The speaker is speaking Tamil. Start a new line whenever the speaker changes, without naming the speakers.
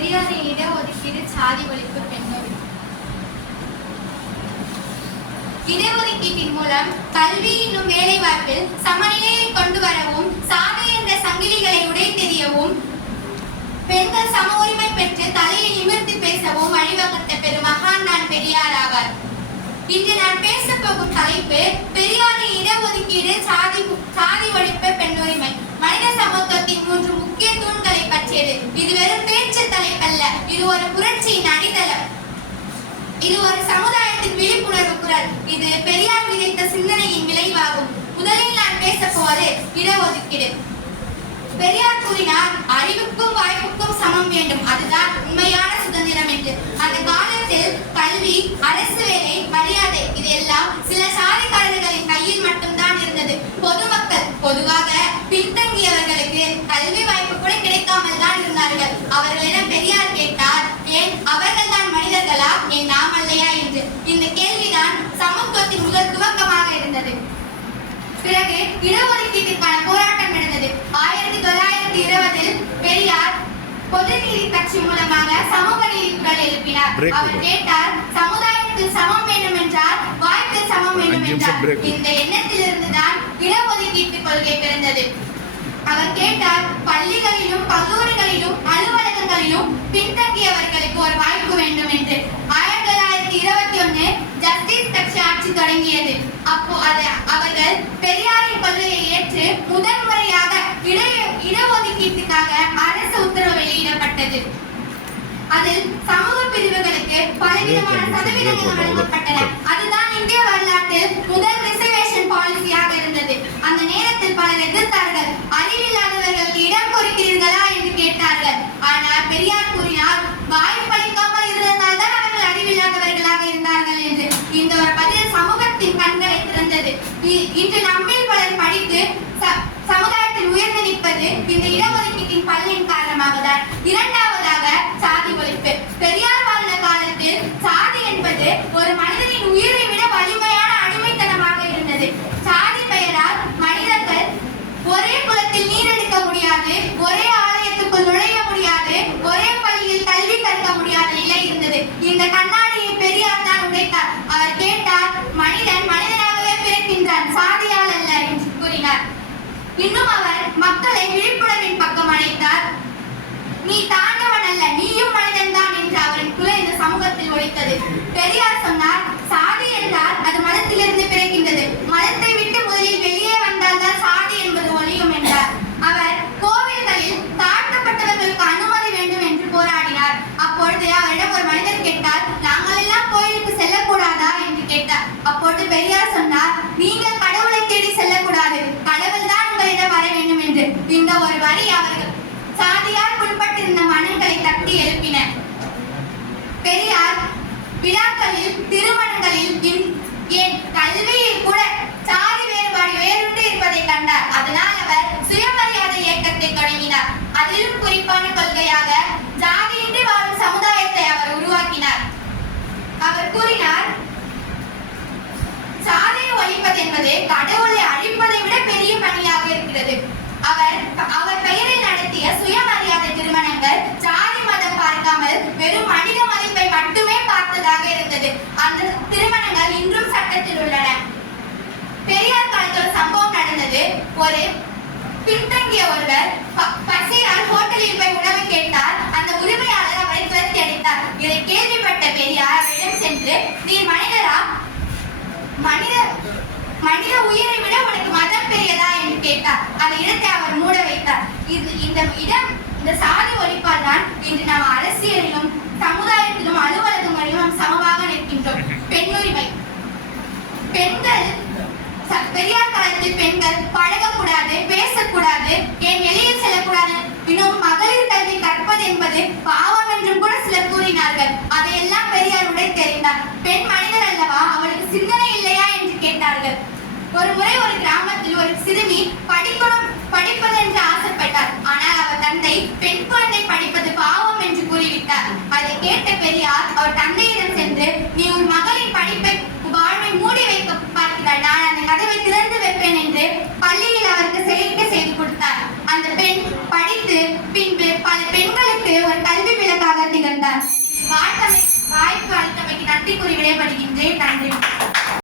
பெரியார் இட ஒதுக்கீடு சாதி ஒழிப்பு பெண்ணொரு இடஒதுக்கீட்டின் மூலம் கல்வி என்னும் வேலை வாய்ப்பில் சமநிலையை கொண்டு வரவும் சாதி என்ற சங்கிலிகளை உடைத்தெறியவும் பெண்கள் சம உரிமை பெற்று தலையை நிமிர்த்தி பேசவும் வழிவகுத்த பெரும் மகான் நான் பெரியார் ஆவார் இன்று நான் பேச போகும் தலைப்பு பெரியாரின் இடஒதுக்கீடு சாதி சாதி ஒழிப்பு பெண்ணுரிமை மனித சமத்துவத்தின் இது ஒரு சமுதாயத்தின் விழிப்புணர்வு குரல். இது பெரியார் விதைத்த சிந்தனையின் விளைவாகும். முதலில் நான் பேச போவது இடஒதுக்கீடு. பெரியார் கூறினார் அறிவுக்கும் வாய்ப்புக்கும் சமம் வேண்டும். அதுதான் உண்மையான சுதந்திரம் என்று. அந்த காலத்தில் கல்வி அரசு வேலை மரியாதை இது எல்லாம் சில சாதிக்காரர்களின் கையில் மட்டும்தான் இருந்தது. பொதுமக்கள் பொதுவாக பின்தங்கியவர்களுக்கு கல்வி வாய்ப்பு கூட கிடைக்காமல் தான் இருந்தார்கள். அவர்களிடம் பெரியார் கேட்டார் ஏன் அவர்கள் தான் மனிதர்களா ஏன் நாம் அல்லையா என்று இந்த கேள்விதான் சமத்துவத்தின் முதல் துவக்கமாக இருந்தது பிறகு இடஒதுக்கீட்டிற்கான போராட்டம் நடந்தது. ஆயிரத்தி தொள்ளாயிரத்தி இருபதில் பெரியார் பொது நீதி கட்சி மூலமாக சமூக நீதி குரல் எழுப்பினார் அவர். கேட்டார் சமுதாயத்தில் சமம் வேண்டும் என்றால் வாய்ப்பில் சமம் வேண்டும் என்றார். இந்த எண்ணத்திலிருந்து தான் இடஒதுக்கீட்டு கொள்கை பிறந்தது. அவர் கேட்டார் பள்ளிகளிலும் கல்லூரிகளிலும் அலுவலகங்களிலும் பின்தங்கியவர்களுக்கு ஒரு வாய்ப்பு வேண்டும் என்று ஆயிரத்தி தொள்ளாயிரத்தி இருபத்தி ஆட்சி தொடங்கியது. அப்போ அது அவர்கள் பெரியாரின் கொள்கையை ஏற்று முதல் முறையாக இட இடஒதுக்கீட்டுக்காக அரசு உத்தரவு வெளியிடப்பட்டது. அதில் சமூக பிரிவுகளுக்கு பலவிதமான சதவீதங்கள் வழங்கப்பட்டன. அதுதான் இந்திய வரலாற்றில் முதல் ரிசர்வேஷன் பாலிசியாக இருந்தது அந்த நேரத்தில் பலர் எதிர்த்தார்கள் அறிவில்லாதவர்களுக்கு இடம் கொடுக்கிறீர்களா என்று கேட்டார்கள் ஆனால் பெரியார் கூறினார் வாய்ப்பளிக்காமல் இருந்ததால் தான் அவர்கள் அறிவில்லாதவர்களாக இருந்தார்கள் என்று இந்த ஒரு பதில் சமூகத்தின் கண்களை திறந்தது இ- இன்று நம்மில் பலர் படித்து ச- சமுதாயத்தில் உயர்ந்து நிற்பது இந்த இடஒதுக்கீட்டின் பலனின் இரண்டாவதாக சாதி ஒழிப்பு. பெரியார் வாழ்ந்த காலத்தில் சாதி என்பது ஒரு மனிதனின் உயிரை விட வலிமையான அடிமைத்தனமாக இருந்தது. சாதி பெயரால் மனிதர்கள் ஒரே குளத்தில் நீர் எடுக்க முடியாது ஒரே ஆலயத்துக்குள் நுழைய முடியாது ஒரே பள்ளியில் கல்வி கற்க முடியாத நிலை இருந்தது. இந்த கண்ணாடியை பெரியார் தான் உடைத்தார். அவர் கேட்டார் மனிதன் மனிதனாகவே பிறக்கின்றான் சாதியால் அல்ல என்று கூறினார். இன்னும் அவர் மக்களை விழிப்புணர்வு பக்கம் அழைத்தார் நீ தாண்டவன் அல்ல நீயும் மனிதன் தான் என்று அவரின் குரல் இந்த சமூகத்தில் ஒலித்தது பெரியார் சொன்னார் சாதி என்றால் அது மதத்திலிருந்து பிறக்கின்றது மதத்தை விட்டு முதலில் வெளியே வந்தால்தான் சாதி என்பது ஒழியும் என்றார் அவர் கோவில்களில் தாழ்த்தப்பட்டவர்களுக்கு அனுமதி வேண்டும் என்று போராடினார் அப்பொழுது அவரிடம் ஒரு மனிதர் கேட்டார் நாங்கள் எல்லாம் கோயிலுக்கு செல்லக்கூடாதா என்று கேட்டார் அப்பொழுது பெரியார் சொன்னார் நீங்கள் கடவுளை தேடி செல்லக்கூடாது. கடவுள் தான் உங்களிடம் வர வேண்டும் என்று. இந்த ஒரு வரி அவர்கள் சாதியால் புண்பட்டிருந்த மனங்களை தட்டி எழுப்பின பெரியார் விழாக்களில் திருமணங்களில் பார்த்ததாக இருந்தது. அந்த திருமணங்கள் இன்றும் சட்டத்தில் உள்ளன. பெரியார் காலத்தில் சம்பவம் நடந்தது. ஒரு பின்தங்கிய ஒருவர் பசியால் ஹோட்டலில் போய் உணவு கேட்டார். அந்த உரிமையாளர் அவரை துரத்தி அடித்தார். இதை கேள்விப்பட்ட பெரியார் அவரிடம் சென்று நீர் மனிதரா? மனித மனித உயிரை விட உனக்கு மதம் பெரியதா? என்று கேட்டார். அந்த இடத்தை அவர் மூட வைத்தார். இது இந்த இடம் இந்த சாதி ஒழிப்பால் தான் இன்று நாம் அரசியலிலும் சமுதாயத்திலும் அலுவலகங்களிலும் நாம் சமமாக நிற்கின்றோம். பெண்ணுரிமை. பெண்கள் பெரியார் காலத்தில் பெண்கள் பழகக்கூடாது பேசக்கூடாது ஏன் வெளியில் செல்லக்கூடாது? இன்னும் மகளிர் கல்வி கற்பது என்பது பாவம் என்றும் கூட சிலர் கூறினார்கள். அதையெல்லாம் பெரியார் தெரிந்தார். பெண் மனிதர் அல்லவா? அவளுக்கு சிந்தனை இல்லையா என்று கேட்டார்கள். ஒரு முறை ஒரு கிராமத்தில் ஒரு சிறுமி படிக்கணும் படிப்பது என்று ஆசைப்பட்டார். ஆனால் அவர் தந்தை பெண் குழந்தை படிப்பது பாவம் என்று கூறிவிட்டார் அதை கேட்ட பெரியார் அவர் தந்தையிடம் சென்று நீ உன் மகளின் படிப்பை வாழ்வை மூடி வைக்க பார்க்கிறாய். நான் அந்த கதவை திறந்து வைப்பேன் என்று பள்ளியில் அவருக்கு செயற்கை செய்து கொடுத்தார். அந்த பெண் படித்து பின்பு பல பெண்களுக்கு ஒரு கல்வி விளக்காக வாய்ப்பமை வாய்ப்பு அளித்தமைக்கு நன்றி கூறி விடைபடுகின்றேன் நன்றி.